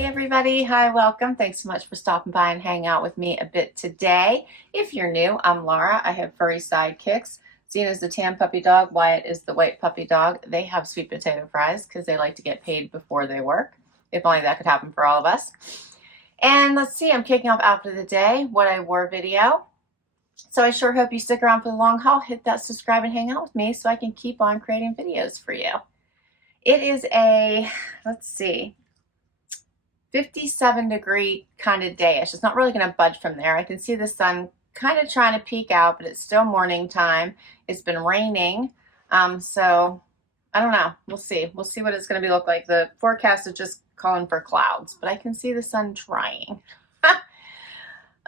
Hey everybody, hi, welcome. Thanks so much for stopping by and hanging out with me a bit today. If you're new, I'm Laura. I have furry sidekicks. Zena's the tan puppy dog, Wyatt is the white puppy dog. They have sweet potato fries because they like to get paid before they work. If only that could happen for all of us. And let's see, I'm kicking off Outfit of the Day, what I wore video. So I sure hope you stick around for the long haul. Hit that subscribe and hang out with me so I can keep on creating videos for you. It is a, let's see, 57-degree kind of day-ish. It's not really going to budge from there. I can see the sun kind of trying to peek out, but it's still morning time. It's been raining, so I don't know. We'll see. We'll see what it's going to look like. The forecast is just calling for clouds, but I can see the sun trying.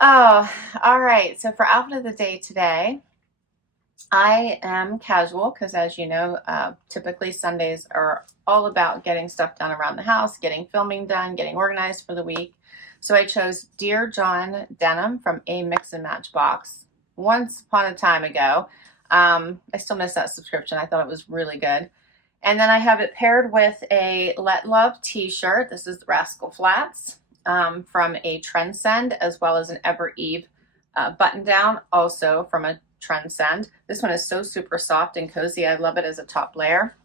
Oh, all right. So for Outfit of the Day today, I am casual because, as you know, typically Sundays are all about getting stuff done around the house, getting filming done, getting organized for the week. So I chose Dear John denim from a mix and match box once upon a time ago. I still miss that subscription. I thought it was really good. And then I have it paired with a LetLuv t-shirt. This is the Rascal Flats from a Trendsend, as well as an Evereve button down, also from a Trendsend. This one is so super soft and cozy. I love it as a top layer.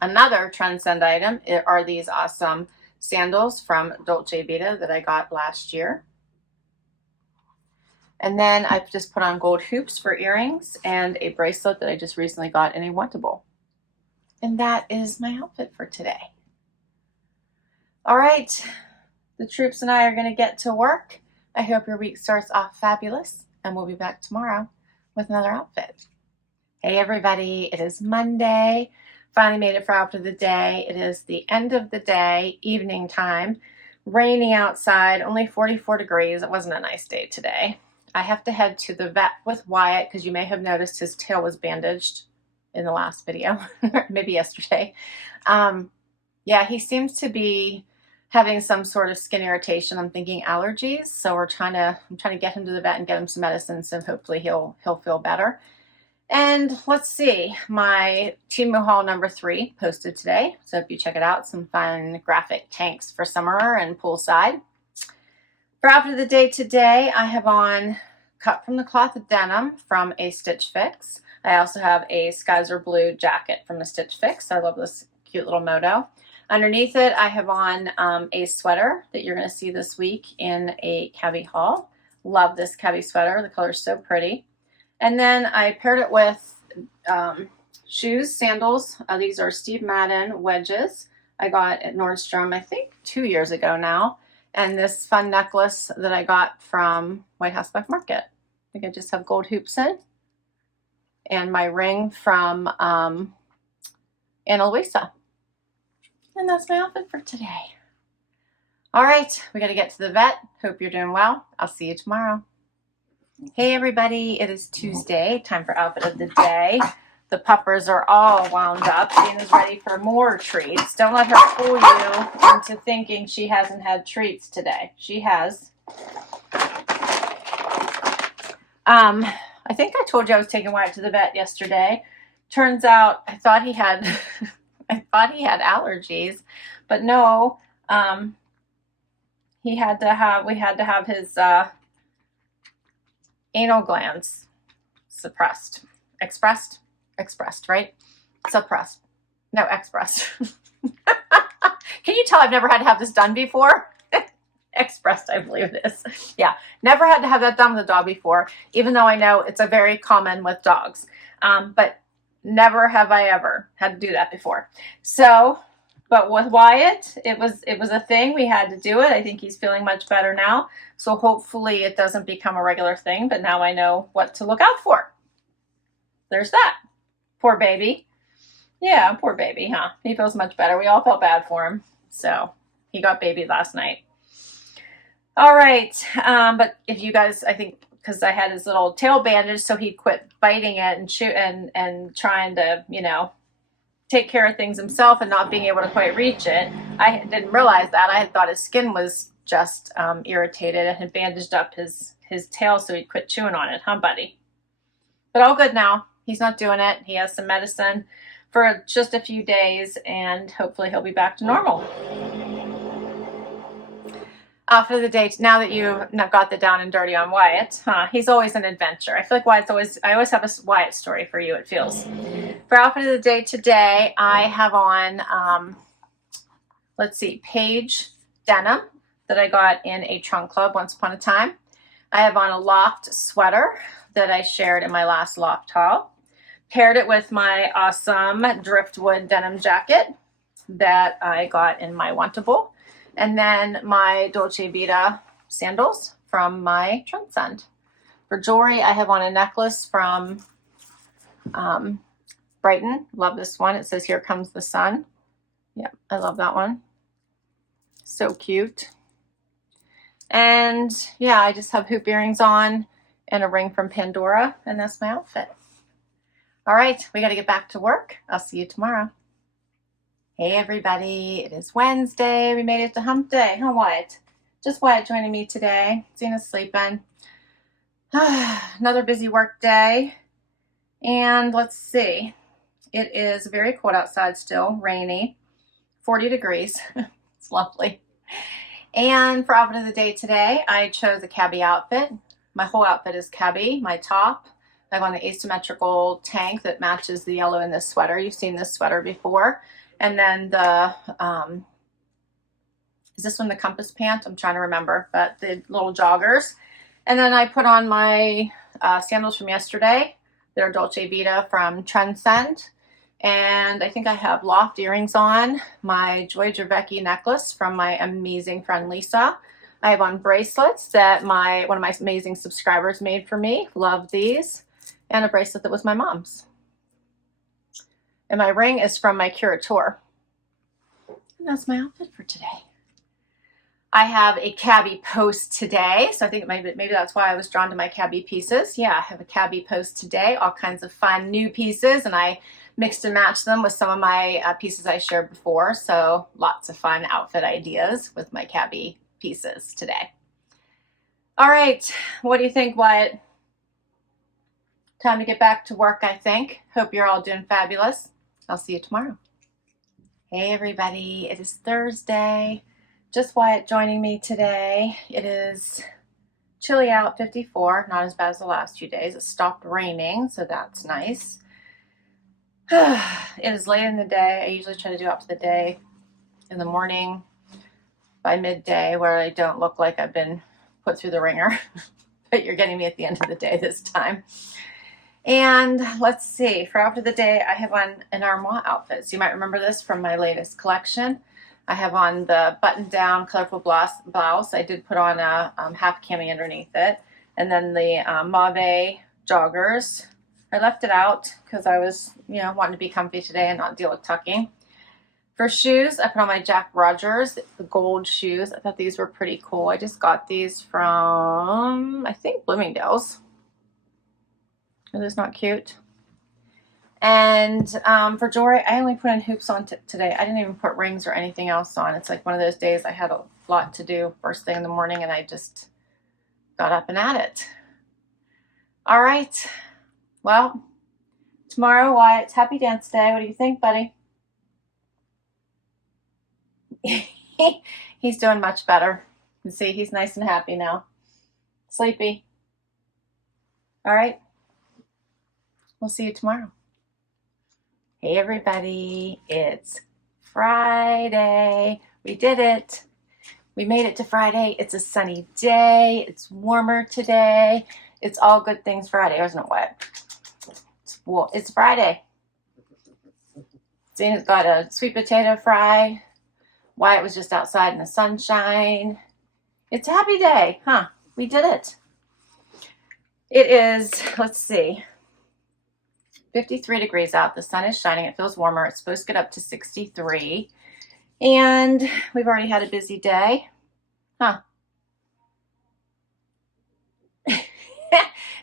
Another Trendsend item are these awesome sandals from Dolce Vita that I got last year. And then I've just put on gold hoops for earrings and a bracelet that I just recently got in a Wantable. And that is my outfit for today. All right, the troops and I are going to get to work. I hope your week starts off fabulous, and we'll be back tomorrow with another outfit. Hey everybody, it is Monday. Finally made it for Outfit of the Day. It is the end of the day, evening time, raining outside, only 44 degrees. It wasn't a nice day today. I have to head to the vet with Wyatt because you may have noticed his tail was bandaged in the last video, maybe yesterday. Yeah, he seems to be having some sort of skin irritation. I'm thinking allergies. So I'm trying to get him to the vet and get him some medicines, and hopefully he'll feel better. And let's see, my Temu haul number 3 posted today. So if you check it out, some fun graphic tanks for summer and poolside. For Outfit of the Day today, I have on cut from the cloth denim from a Stitch Fix. I also have a Skyzer blue jacket from a Stitch Fix. I love this cute little moto. Underneath it, I have on a sweater that you're going to see this week in a Cabi haul. Love this Cabi sweater. The color is so pretty. And then I paired it with shoes, sandals. These are Steve Madden wedges I got at Nordstrom, I think 2 years ago now. And this fun necklace that I got from White House Black Market. I think I just have gold hoops in. And my ring from Ana Luisa. And that's my outfit for today. All right, we got to get to the vet. Hope you're doing well. I'll see you tomorrow. Hey everybody, it is Tuesday, time for Outfit of the Day. The puppers are all wound up. Zena's ready for more treats. Don't let her fool you into thinking she hasn't had treats today. She has. I think I told you I was taking Wyatt to the vet yesterday. Turns out I thought he had allergies, but no, we had to have his anal glands expressed, right? Suppressed. No, expressed. Can you tell I've never had to have this done before? Expressed, I believe it is. Yeah, never had to have that done with a dog before, even though I know it's a very common with dogs. But never have I ever had to do that before. So, but with Wyatt, it was a thing. We had to do it. I think he's feeling much better now. So hopefully it doesn't become a regular thing, but now I know what to look out for. There's that. Poor baby. Yeah, poor baby, huh? He feels much better. We all felt bad for him. So he got babied last night. All right. But if you guys, I think, because I had his little tail bandage, so he quit biting it and trying to, you know, take care of things himself and not being able to quite reach it. I didn't realize that. I had thought his skin was just irritated and had bandaged up his tail so he'd quit chewing on it, huh, buddy? But all good now. He's not doing it. He has some medicine for just a few days, and hopefully he'll be back to normal. Outfit of the day, now that you've got the down and dirty on Wyatt, he's always an adventure. I feel like I always have a Wyatt story for you, it feels. For outfit of the day today, I have on, let's see, Paige denim that I got in a trunk club once upon a time. I have on a loft sweater that I shared in my last loft haul. Paired it with my awesome Driftwood denim jacket that I got in my Wantable. And then my Dolce Vita sandals from my Trendsend. For jewelry, I have on a necklace from Brighton. Love this one. It says, "Here Comes the Sun." Yeah, I love that one. So cute. And yeah, I just have hoop earrings on and a ring from Pandora, and that's my outfit. All right, we got to get back to work. I'll see you tomorrow. Hey everybody, it is Wednesday. We made it to hump day. Huh, Wyatt? Just Wyatt joining me today. Zena's sleeping. Another busy work day. And let's see. It is very cold outside still, rainy. 40 degrees. It's lovely. And for outfit of the day today, I chose a cabbie outfit. My whole outfit is cabbie. My top, I have on the asymmetrical tank that matches the yellow in this sweater. You've seen this sweater before. And then the, is this one the compass pant? I'm trying to remember, but the little joggers. And then I put on my sandals from yesterday. They're Dolce Vita from Trendsend. And I think I have loft earrings on, my Joy Javecki necklace from my amazing friend Lisa. I have on bracelets that one of my amazing subscribers made for me. Love these. And a bracelet that was my mom's. And my ring is from my curator. And that's my outfit for today. I have a cabbie post today. So I think maybe that's why I was drawn to my cabbie pieces. Yeah, I have a cabbie post today. All kinds of fun new pieces. And I mixed and matched them with some of my pieces I shared before. So lots of fun outfit ideas with my cabbie pieces today. All right. What do you think, Wyatt? Time to get back to work, I think. Hope you're all doing fabulous. I'll see you tomorrow. Hey everybody, it is Thursday. Just Wyatt joining me today. It is chilly out, 54, not as bad as the last few days. It stopped raining, so that's nice. It is late in the day. I usually try to do after the day in the morning by midday where I don't look like I've been put through the ringer. But you're getting me at the end of the day this time. And let's see, for outfit of the day, I have on an Armoire outfit. So you might remember this from my latest collection. I have on the button-down colorful blouse. I did put on a half cami underneath it. And then the Mavi joggers. I left it out because I was, wanting to be comfy today and not deal with tucking. For shoes, I put on my Jack Rogers, the gold shoes. I thought these were pretty cool. I just got these from, I think, Bloomingdale's. Are those not cute? And for jewelry, I only put in hoops on today. I didn't even put rings or anything else on. It's like one of those days I had a lot to do first thing in the morning and I just got up and at it. All right. Well, tomorrow, Wyatt's Happy Dance Day. What do you think, buddy? He's doing much better. You see, he's nice and happy now. Sleepy. All right. We'll see you tomorrow. Hey everybody, it's Friday. We did it. We made it to Friday. It's a sunny day. It's warmer today. It's all good things Friday, isn't it, Wyatt? Well, it's Friday. Zena's got a sweet potato fry. Wyatt was just outside in the sunshine. It's a happy day, huh? We did it. It is, let's see, 53 degrees out. The sun is shining. It feels warmer. It's supposed to get up to 63. And we've already had a busy day. Huh.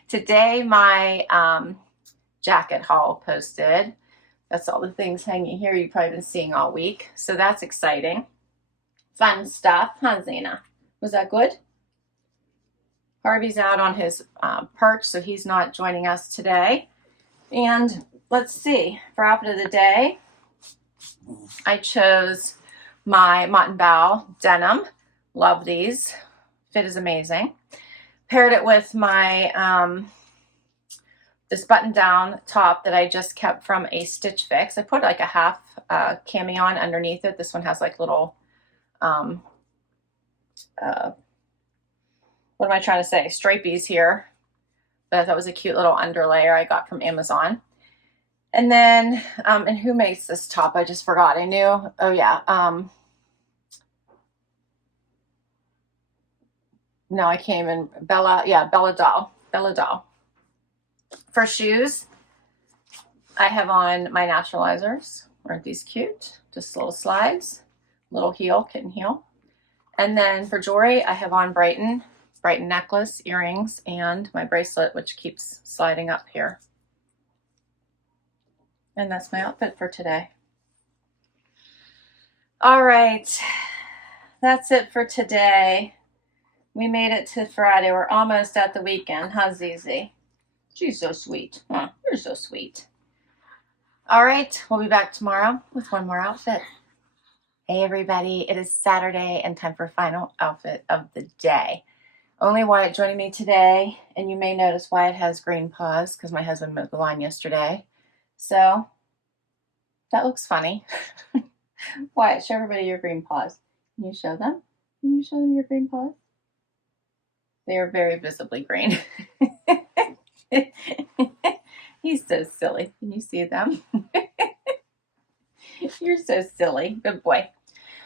Today, my jacket haul posted. That's all the things hanging here you've probably been seeing all week. So that's exciting. Fun stuff. Huh, Zena? Was that good? Harvey's out on his perch, so he's not joining us today. And let's see, for outfit of the day, I chose my Mott Bow denim Love these. Fit is amazing. Paired it with my this button down top that I just kept from a Stitch Fix. I put like a half cami on underneath it. This one has like little what am I trying to say? Stripies here. But I thought it was a cute little underlayer I got from Amazon. And then, and who makes this top? I just forgot. I knew. Oh yeah. No, I came in Bella. Yeah, Dahl. Bella Dahl. For shoes, I have on my Naturalizers. Aren't these cute? Just little slides, little heel, kitten heel. And then for jewelry, I have on Brighton necklace, earrings, and my bracelet, which keeps sliding up here. And that's my outfit for today. All right, that's it for today. We made it to Friday. We're almost at the weekend, huh, Zizi? She's so sweet. Huh? You're so sweet. All right, we'll be back tomorrow with one more outfit. Hey everybody, it is Saturday and time for final outfit of the day. Only Wyatt joining me today, and you may notice Wyatt has green paws because my husband mowed the lawn yesterday. So that looks funny. Wyatt, show everybody your green paws. Can you show them? Can you show them your green paws? They are very visibly green. He's so silly. Can you see them? You're so silly. Good boy.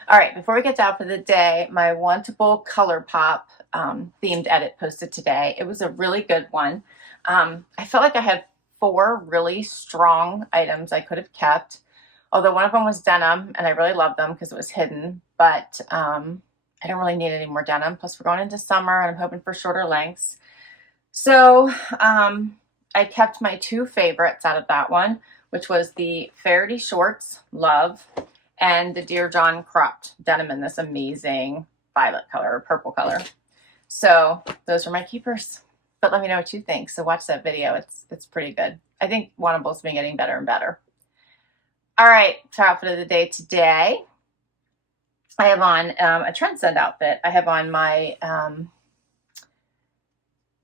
All right, before we get down for the day, my Wantable Color Pop themed edit posted today. It was a really good one. I felt like I had 4 really strong items I could have kept, although one of them was denim, and I really loved them because it was hidden, but I don't really need any more denim. Plus, we're going into summer, and I'm hoping for shorter lengths. So I kept my 2 favorites out of that one, which was the Faraday Shorts Love and the Dear John cropped denim in this amazing violet color or purple color. So those are my keepers. But let me know what you think. So watch that video. It's pretty good. I think Wantable's been getting better and better. All right, so outfit of the day today. I have on a Trendsend outfit. I have on my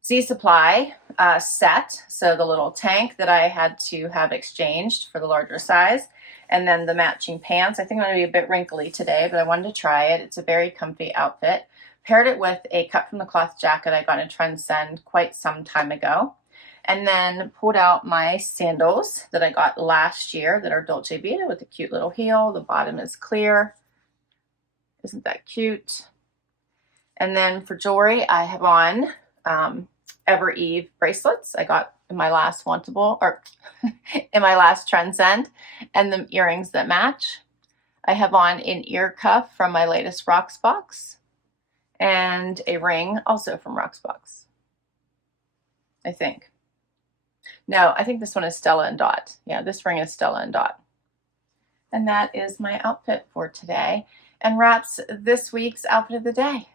Z Supply set. So the little tank that I had to have exchanged for the larger size. And then the matching pants. I think I'm going to be a bit wrinkly today, but I wanted to try it. It's a very comfy outfit. Paired it with a cut from the cloth jacket I got in Trendsend quite some time ago. And then pulled out my sandals that I got last year that are Dolce Vita with a cute little heel. The bottom is clear. Isn't that cute? And then for jewelry, I have on Evereve bracelets I got in my last Wantable, or in my last Trendsend, and the earrings that match. I have on an ear cuff from my latest Rocks box, and a ring also from Rocks box, I think. No, I think this one is Stella and Dot. Yeah, this ring is Stella and Dot. And that is my outfit for today, and wraps this week's outfit of the day.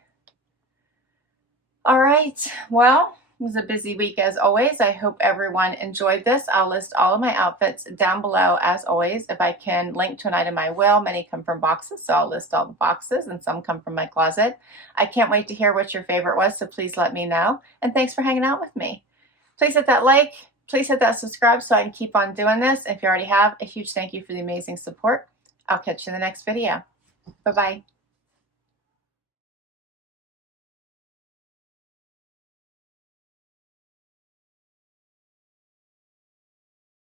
All right, well, it was a busy week as always. I hope everyone enjoyed this. I'll list all of my outfits down below as always. If I can link to an item, I will. Many come from boxes, so I'll list all the boxes, and some come from my closet. I can't wait to hear what your favorite was, so please let me know. And thanks for hanging out with me. Please hit that like. Please hit that subscribe so I can keep on doing this. If you already have, a huge thank you for the amazing support. I'll catch you in the next video. Bye-bye.